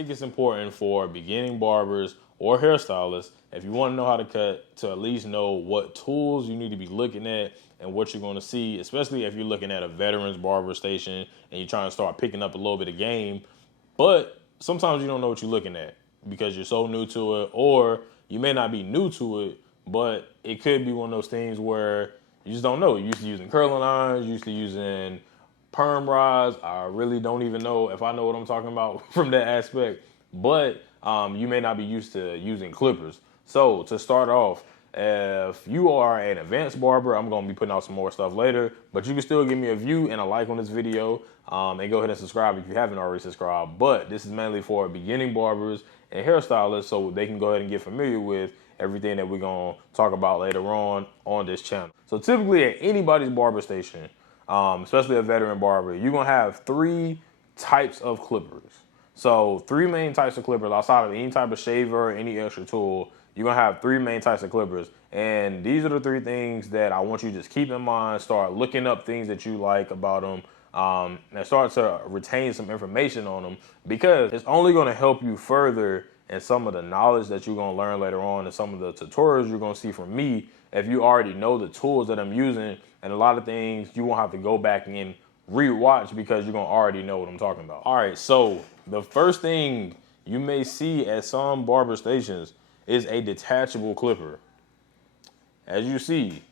think it's important for beginning barbers or hairstylists, if you want to know how to cut, to at least know what tools you need to be looking at and what you're going to see, especially if you're looking at a veteran's barber station and you're trying to start picking up a little bit of game. But sometimes you don't know what you're looking at because you're so new to it, or you may not be new to it, but it could be one of those things where you just don't know. You're used to using curling irons, used to using perm rods. I really don't even know if I know what I'm talking about from that aspect, but you may not be used to using clippers. So to start off, if you are an advanced barber, I'm going to be putting out some more stuff later, but you can still give me a view and a like on this video, and go ahead and subscribe if you haven't already subscribed. But this is mainly for beginning barbers and hairstylists so they can go ahead and get familiar with everything that we're going to talk about later on this channel. So typically at anybody's barber station, especially a veteran barber, you're going to have 3 types of clippers. So 3 main types of clippers outside of any type of shaver or any extra tool. You're going to have 3 main types of clippers. And these are the 3 things that I want you to just keep in mind. Start looking up things that you like about them, and start to retain some information on them, because it's only going to help you further in some of the knowledge that you're going to learn later on and some of the tutorials you're going to see from me if you already know the tools that I'm using. And a lot of things you won't have to go back and re-watch because you're going to already know what I'm talking about. All right, so the first thing you may see at some barber stations is a detachable clipper. As you see,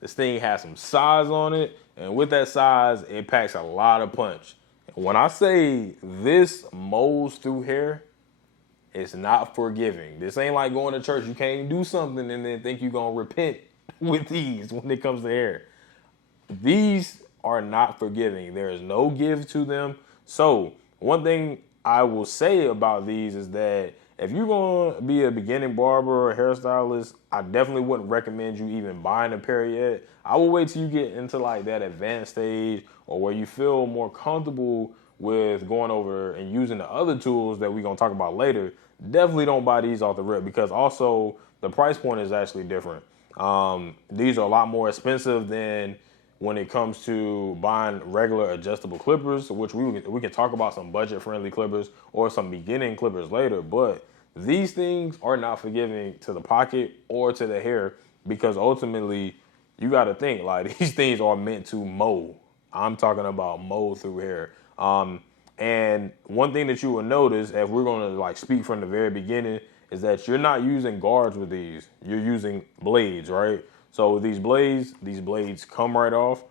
this thing has some size on it, and with that size, it packs a lot of punch. When I say this mows through hair, it's not forgiving. This ain't like going to church. You can't do something and then think you're going to repent with these when it comes to hair. These are not forgiving. There is no give to them. So one thing I will say about these is that if you're going to be a beginning barber or hairstylist, I definitely wouldn't recommend you even buying a pair yet. I will wait till you get into like that advanced stage or where you feel more comfortable with going over and using the other tools that we're going to talk about later. Definitely don't buy these off the rip, because also the price point is actually different. These are a lot more expensive than when it comes to buying regular adjustable clippers, which we can talk about some budget-friendly clippers or some beginning clippers later. But these things are not forgiving to the pocket or to the hair, because ultimately you got to think like these things are meant to mow. I'm talking about mow through hair. And one thing that you will notice, if we're going to like speak from the very beginning, is that you're not using guards with these. You're using blades, right? So these blades come right off.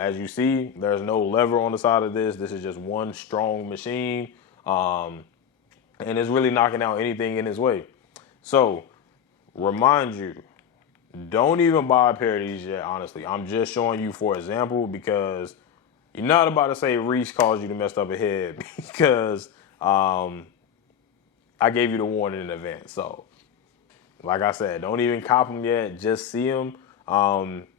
As you see, there's no lever on the side of this. This is just one strong machine. And it's really knocking out anything in its way. So remind you, don't even buy a pair of these yet, honestly. I'm just showing you for example, because you're not about to say Reese caused you to mess up a head, because I gave you the warning in advance. So like I said, don't even cop them yet. Just see them,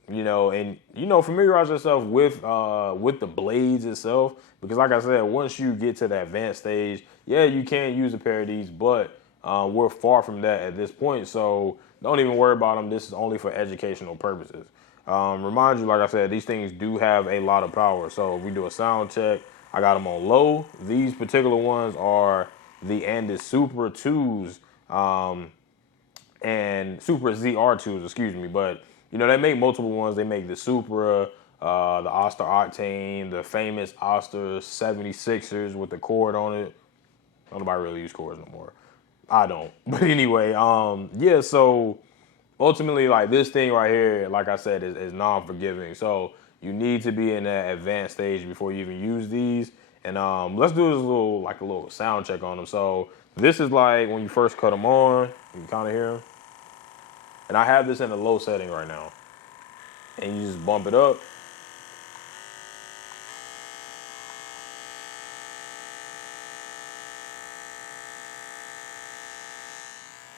familiarize yourself with the blades itself, because like I said, once you get to the advanced stage, yeah, you can use a pair of these, but we're far from that at this point. So don't even worry about them. This is only for educational purposes. Remind you, like I said, these things do have a lot of power. So if we do a sound check, I got them on low. These particular ones are the Andis Super 2s, and Super ZR2s, excuse me. But, they make multiple ones. They make the Supra, the Oster Octane, the famous Oster 76ers with the cord on it. Nobody really use cords no more. I don't. But anyway, yeah, so ultimately, like this thing right here, like I said, is non-forgiving. So you need to be in that advanced stage before you even use these. And let's do this a little sound check on them. So this is like when you first cut them on, you can kind of hear them. And I have this in a low setting right now. And you just bump it up.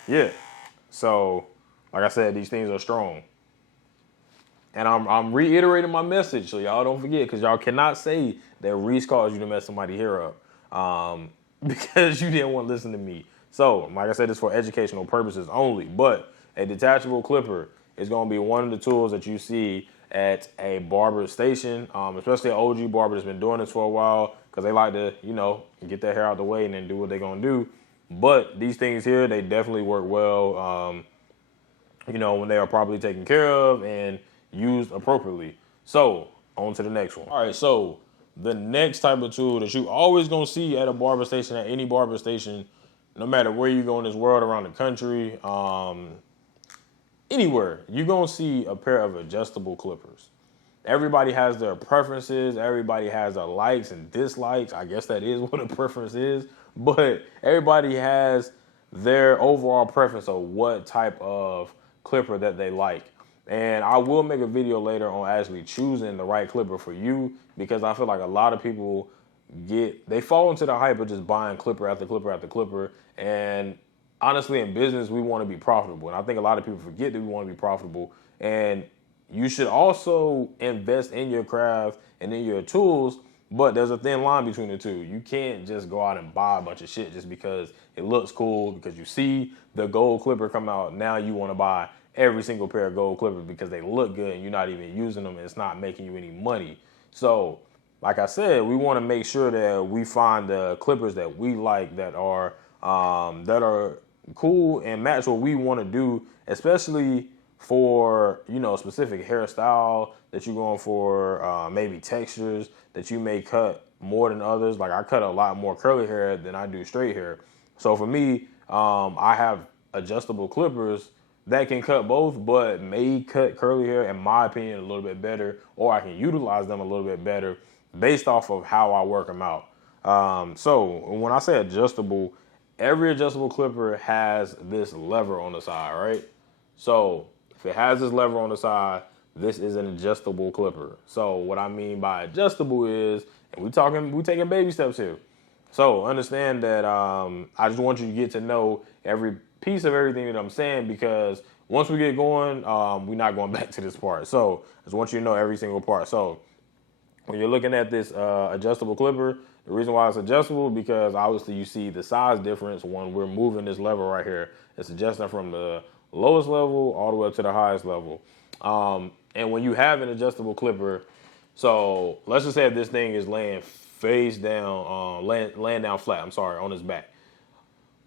Yeah. So, like I said, these things are strong. And I'm reiterating my message, so y'all don't forget, because y'all cannot say that Reese caused you to mess somebody's hair up, because you didn't want to listen to me. So, like I said, it's for educational purposes only. But a detachable clipper is going to be one of the tools that you see at a barber station, especially an OG barber that's been doing this for a while, because they like to, you know, get their hair out the way and then do what they're going to do. But these things here, they definitely work well, you know, when they are properly taken care of and used appropriately. So, on to the next one. All right, so the next type of tool that you always going to see at a barber station, at any barber station, no matter where you go in this world, around the country, anywhere, you're going to see a pair of adjustable clippers. Everybody has their preferences. Everybody has their likes and dislikes. I guess that is what a preference is. But everybody has their overall preference of what type of clipper that they like. And I will make a video later on actually choosing the right clipper for you, because I feel like a lot of people they fall into the hype of just buying clipper after clipper after clipper. And honestly, in business, we want to be profitable. And I think a lot of people forget that we want to be profitable. And you should also invest in your craft and in your tools, but there's a thin line between the two. You can't just go out and buy a bunch of shit just because it looks cool, because you see the gold clipper come out. Now you want to buy every single pair of gold clippers because they look good and you're not even using them and it's not making you any money. So, like I said, we want to make sure that we find the clippers that we like, that are cool and match what we want to do, especially for, you know, specific hairstyle that you're going for, maybe textures that you may cut more than others. Like I cut a lot more curly hair than I do straight hair. So for me, I have adjustable clippers that can cut both, but may cut curly hair, in my opinion, a little bit better, or I can utilize them a little bit better based off of how I work them out. So when I say adjustable, every adjustable clipper has this lever on the side, right? So if it has this lever on the side, this is an adjustable clipper. So what I mean by adjustable is, and we taking baby steps here. So understand that I just want you to get to know every piece of everything that I'm saying, because once we get going, we're not going back to this part. So I just want you to know every single part. So when you're looking at this adjustable clipper, the reason why it's adjustable, because obviously you see the size difference when we're moving this lever right here. It's adjusting from the lowest level all the way up to the highest level. And when you have an adjustable clipper, so let's just say if this thing is laying face down, laying down flat, on its back.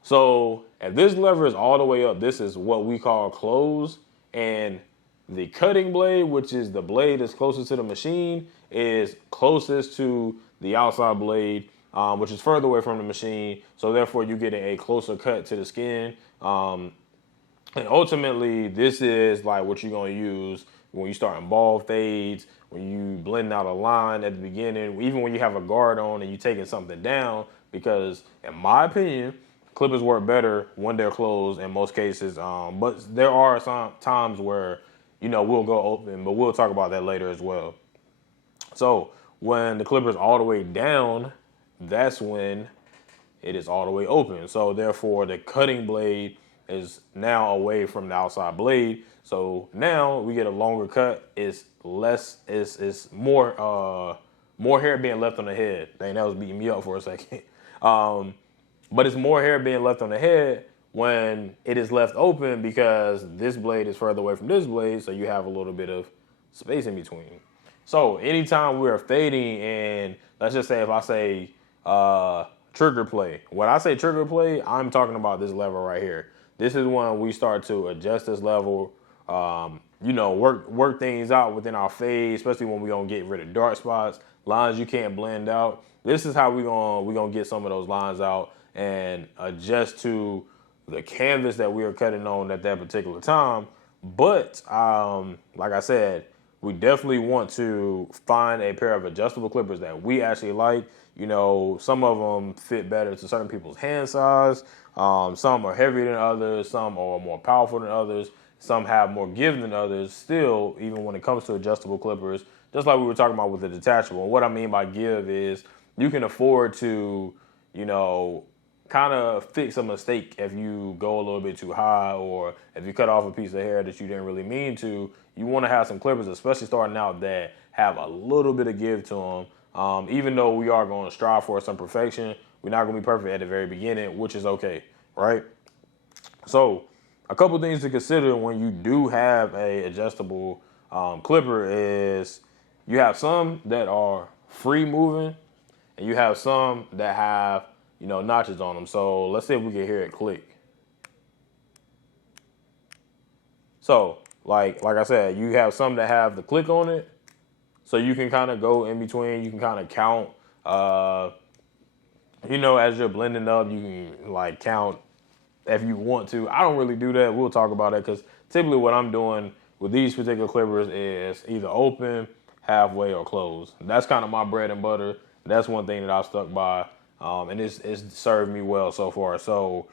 So if this lever is all the way up, this is what we call closed, and the cutting blade, which is the blade that's closest to the machine, is closest to the outside blade, which is further away from the machine. So therefore you get a closer cut to the skin. And ultimately, this is like what you're going to use when you start in bald fades, when you blend out a line at the beginning, even when you have a guard on and you're taking something down, because in my opinion, clippers work better when they're closed in most cases. But there are some times where, you know, we'll go open, but we'll talk about that later as well. So when the clipper is all the way down, that's when it is all the way open. So therefore, the cutting blade is now away from the outside blade. So now we get a longer cut. It's more hair being left on the head. Dang, that was beating me up for a second. But it's more hair being left on the head when it is left open, because this blade is further away from this blade, so you have a little bit of space in between. So anytime we're fading, and let's just say if I say trigger play, when I say trigger play, I'm talking about this lever right here. This is when we start to adjust this level, you know, work things out within our fade, especially when we're going to get rid of dark spots, lines you can't blend out. This is how we're gonna get some of those lines out and adjust to the canvas that we are cutting on at that particular time. But like I said, we definitely want to find a pair of adjustable clippers that we actually like. You know, some of them fit better to certain people's hand size. Some are heavier than others. Some are more powerful than others. Some have more give than others. Still, even when it comes to adjustable clippers, just like we were talking about with the detachable. And what I mean by give is you can afford to, you know, kind of fix a mistake if you go a little bit too high, or if you cut off a piece of hair that you didn't really mean to. You want to have some clippers, especially starting out, that have a little bit of give to them. Even though we are going to strive for some perfection, we're not going to be perfect at the very beginning, which is okay, right? So a couple things to consider when you do have a adjustable clipper is you have some that are free moving, and you have some that have, you know, notches on them. So let's see if we can hear it click. So like I said, you have some that have the click on it, so you can kind of go in between. You can kind of count, you know, as you're blending up, you can like count if you want to. I don't really do that. We'll talk about that because typically what I'm doing with these particular clippers is either open, halfway, or closed. That's kind of my bread and butter. That's one thing that I've stuck by, and it's served me well so far. So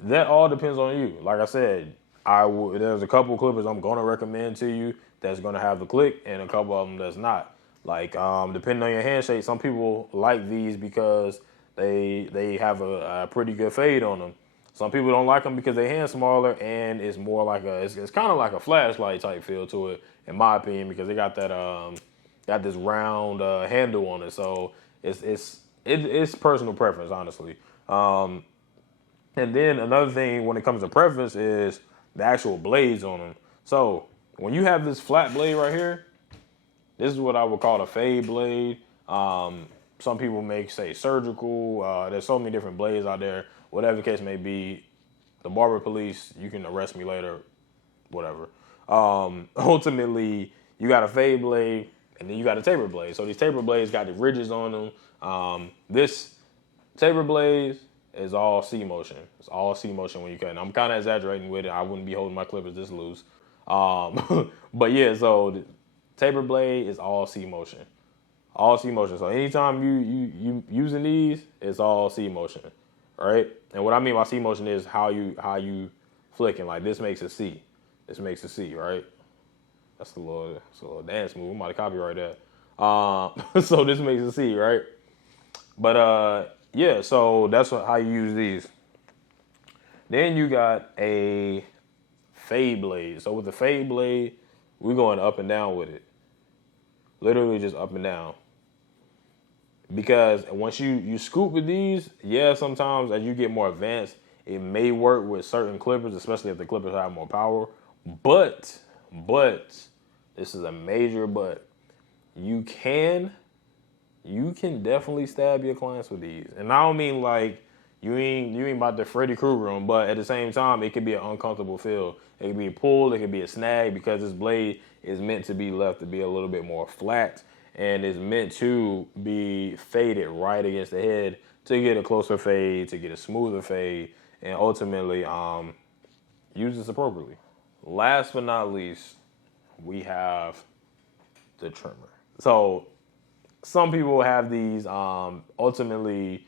that all depends on you. Like I said, there's a couple clippers I'm gonna recommend to you that's gonna have the click, and a couple of them that's not. Like depending on your handshake, some people like these because they have a pretty good fade on them. Some people don't like them because they hand smaller, and it's more like it's kind of like a flashlight type feel to it, in my opinion, because they got that got this round handle on it. So it's personal preference, honestly. And then another thing when it comes to preference is the actual blades on them. So when you have this flat blade right here, this is what I would call a fade blade. Some people may say surgical. There's so many different blades out there. Whatever the case may be, the Barber police, you can arrest me later, whatever. Ultimately, you got a fade blade, and then you got a taper blade. So these taper blades got the ridges on them. This taper blades is all C motion. It's all C motion when you cut. And I'm kind of exaggerating with it. I wouldn't be holding my clippers this loose. But yeah, so the taper blade is all C motion. All C motion. So anytime you using these, it's all C motion, right? And what I mean by C motion is how you flicking. Like this makes a C. This makes a C, right? That's a little dance move. I'm about to copyright that. So this makes a C, right? But yeah, so that's how you use these. Then you got a fade blade. So with the fade blade, we're going up and down with it. Literally just up and down. Because once you scoop with these, yeah, sometimes as you get more advanced, it may work with certain clippers, especially if the clippers have more power. But, this is a major but, you can definitely stab your clients with these. And I don't mean like you ain't about to Freddy Krueger them, but at the same time, it could be an uncomfortable feel. It could be a pull, it could be a snag, because this blade is meant to be left to be a little bit more flat, and is meant to be faded right against the head to get a closer fade, to get a smoother fade, and ultimately use this appropriately. Last but not least, we have the trimmer. So some people have these, ultimately,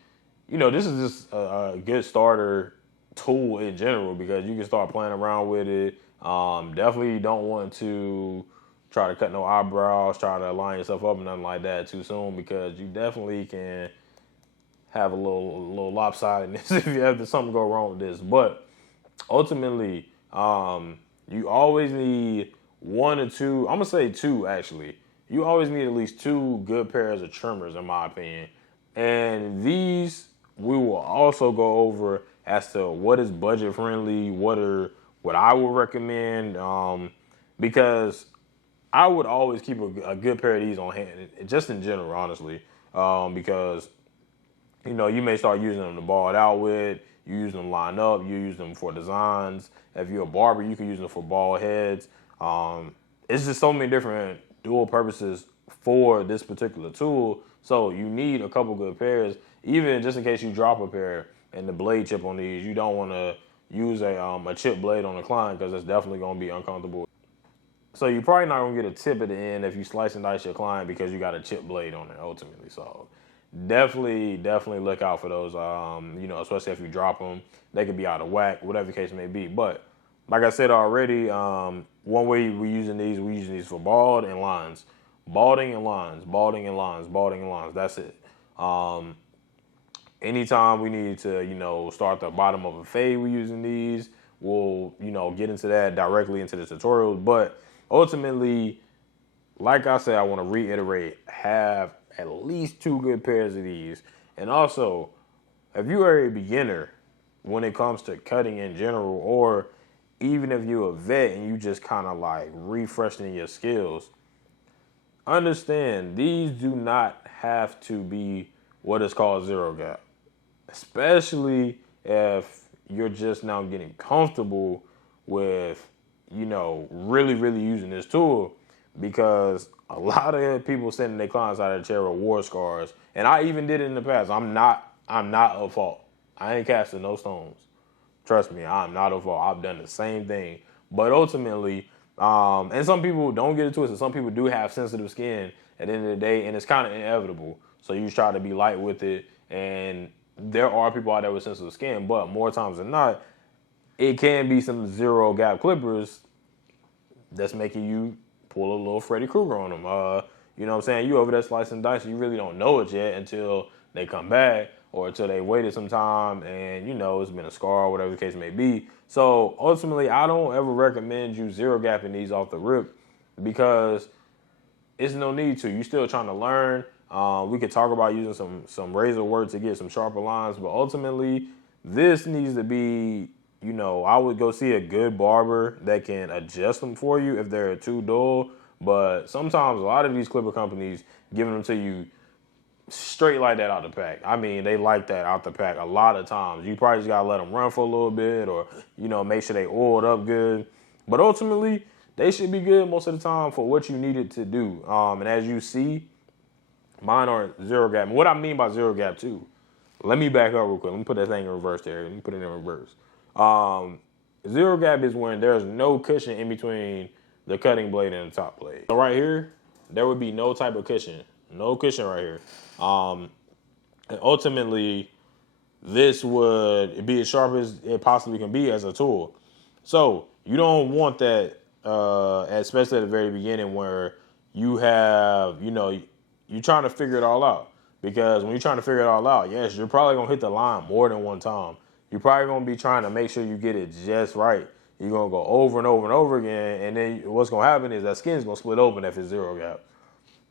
you know, this is just a good starter tool in general because you can start playing around with it. Definitely don't want to try to cut no eyebrows, try to line yourself up and nothing like that too soon, because you definitely can have a little lopsidedness if you have something go wrong with this. But ultimately, you always need one or two, I'm gonna say two actually. You always need at least two good pairs of trimmers, in my opinion. And these we will also go over as to what is budget friendly, what I would recommend, because I would always keep a good pair of these on hand, just in general, honestly, because you know you may start using them to ball it out with. You use them line up. You use them for designs. If you're a barber, you can use them for bald heads. It's just so many different dual purposes for this particular tool. So you need a couple good pairs, even just in case you drop a pair and the blade chip on these. You don't want to use a chip blade on a client because it's definitely going to be uncomfortable. So you're probably not going to get a tip at the end if you slice and dice your client because you got a chip blade on it ultimately. So definitely look out for those, you know, especially if you drop them. They could be out of whack, whatever the case may be. But like I said already, one way we're using these for bald and lines. Balding and lines, balding and lines, balding and lines. That's it. Anytime we need to, you know, start the bottom of a fade, we're using these. We'll, you know, get into that directly into the tutorials. But ultimately, like I said, I want to reiterate, have at least two good pairs of these. And also, if you are a beginner when it comes to cutting in general, or even if you're a vet and you just kind of like refreshing your skills, understand these do not have to be what is called zero gap, especially if you're just now getting comfortable with, you know, really, really using this tool, because a lot of people sending their clients out of the chair with war scars, and I even did it in the past. I'm not at fault. I ain't casting no stones. Trust me, I'm not at fault. I've done the same thing, but ultimately, and some people don't get it twisted. Some people do have sensitive skin at the end of the day, and it's kind of inevitable. So you try to be light with it, and there are people out there with sensitive skin, but more times than not, it can be some zero gap clippers that's making you pull a little Freddy Krueger on them. You know what I'm saying? You over there slicing dice, you really don't know it yet until they come back or until they waited some time and, you know, it's been a scar or whatever the case may be. So ultimately, I don't ever recommend you zero gapping these off the rip, because it's no need to. You're still trying to learn. We could talk about using some razor work to get some sharper lines, but ultimately, this needs to be, you know, I would go see a good barber that can adjust them for you if they're too dull. But sometimes a lot of these clipper companies giving them to you straight like that out the pack. I mean, they like that out the pack a lot of times. You probably just gotta let them run for a little bit, or, you know, make sure they oiled up good. But ultimately, they should be good most of the time for what you need it to do. And as you see, mine are zero gap. And what I mean by zero gap too, let me back up real quick. Let me put that thing in reverse there. Let me put it in reverse. Zero gap is when there's no cushion in between the cutting blade and the top blade. So right here, there would be no type of cushion. No cushion right here. And ultimately, this would be as sharp as it possibly can be as a tool. So you don't want that, especially at the very beginning where you have, you know, you're trying to figure it all out. Because when you're trying to figure it all out, yes, you're probably going to hit the line more than one time. You're probably going to be trying to make sure you get it just right. You're going to go over and over and over again, and then what's going to happen is that skin's going to split open if it's zero gap.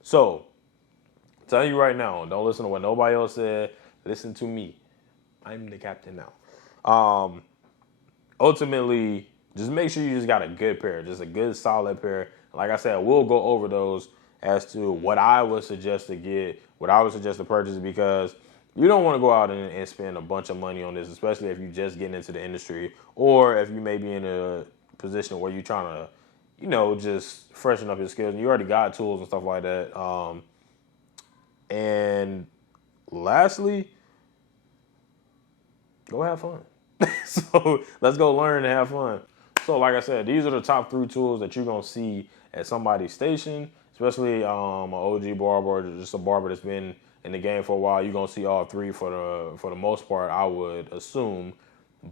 So, I'm telling you right now, don't listen to what nobody else said. Listen to me. I'm the captain now. Ultimately, just make sure you just got a good pair, just a good solid pair. Like I said, we'll go over those as to what I would suggest to get, what I would suggest to purchase, because you don't want to go out and spend a bunch of money on this, especially if you're just getting into the industry, or if you may be in a position where you're trying to, you know, just freshen up your skills. And you already got tools and stuff like that. And lastly, go have fun. So let's go learn and have fun. So like I said, these are the top 3 tools that you're going to see at somebody's station, especially an OG barber or just a barber that's been in the game for a while. You're going to see all 3 for the most part, I would assume.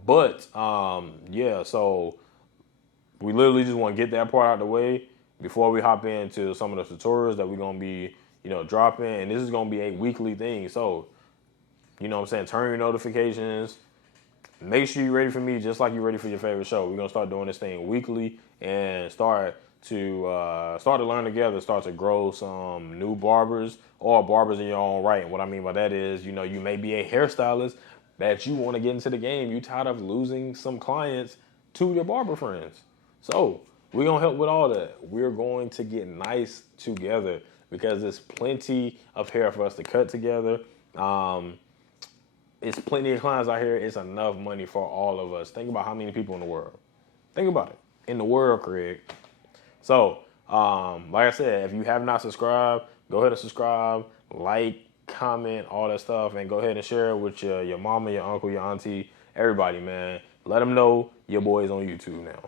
But, yeah, so we literally just want to get that part out of the way before we hop into some of the tutorials that we're going to be, you know, dropping. And this is going to be a weekly thing. So, you know what I'm saying, turn your notifications. Make sure you're ready for me just like you're ready for your favorite show. We're going to start doing this thing weekly and start to learn together, start to grow some new barbers or barbers in your own right. And what I mean by that is, you know, you may be a hairstylist that you want to get into the game. You're tired of losing some clients to your barber friends. So we're going to help with all that. We're going to get nice together because there's plenty of hair for us to cut together. It's plenty of clients out here. It's enough money for all of us. Think about how many people in the world. Think about it. In the world, Craig. So, like I said, if you have not subscribed, go ahead and subscribe, like, comment, all that stuff, and go ahead and share it with your mama, your uncle, your auntie, everybody, man. Let them know your boy's on YouTube now.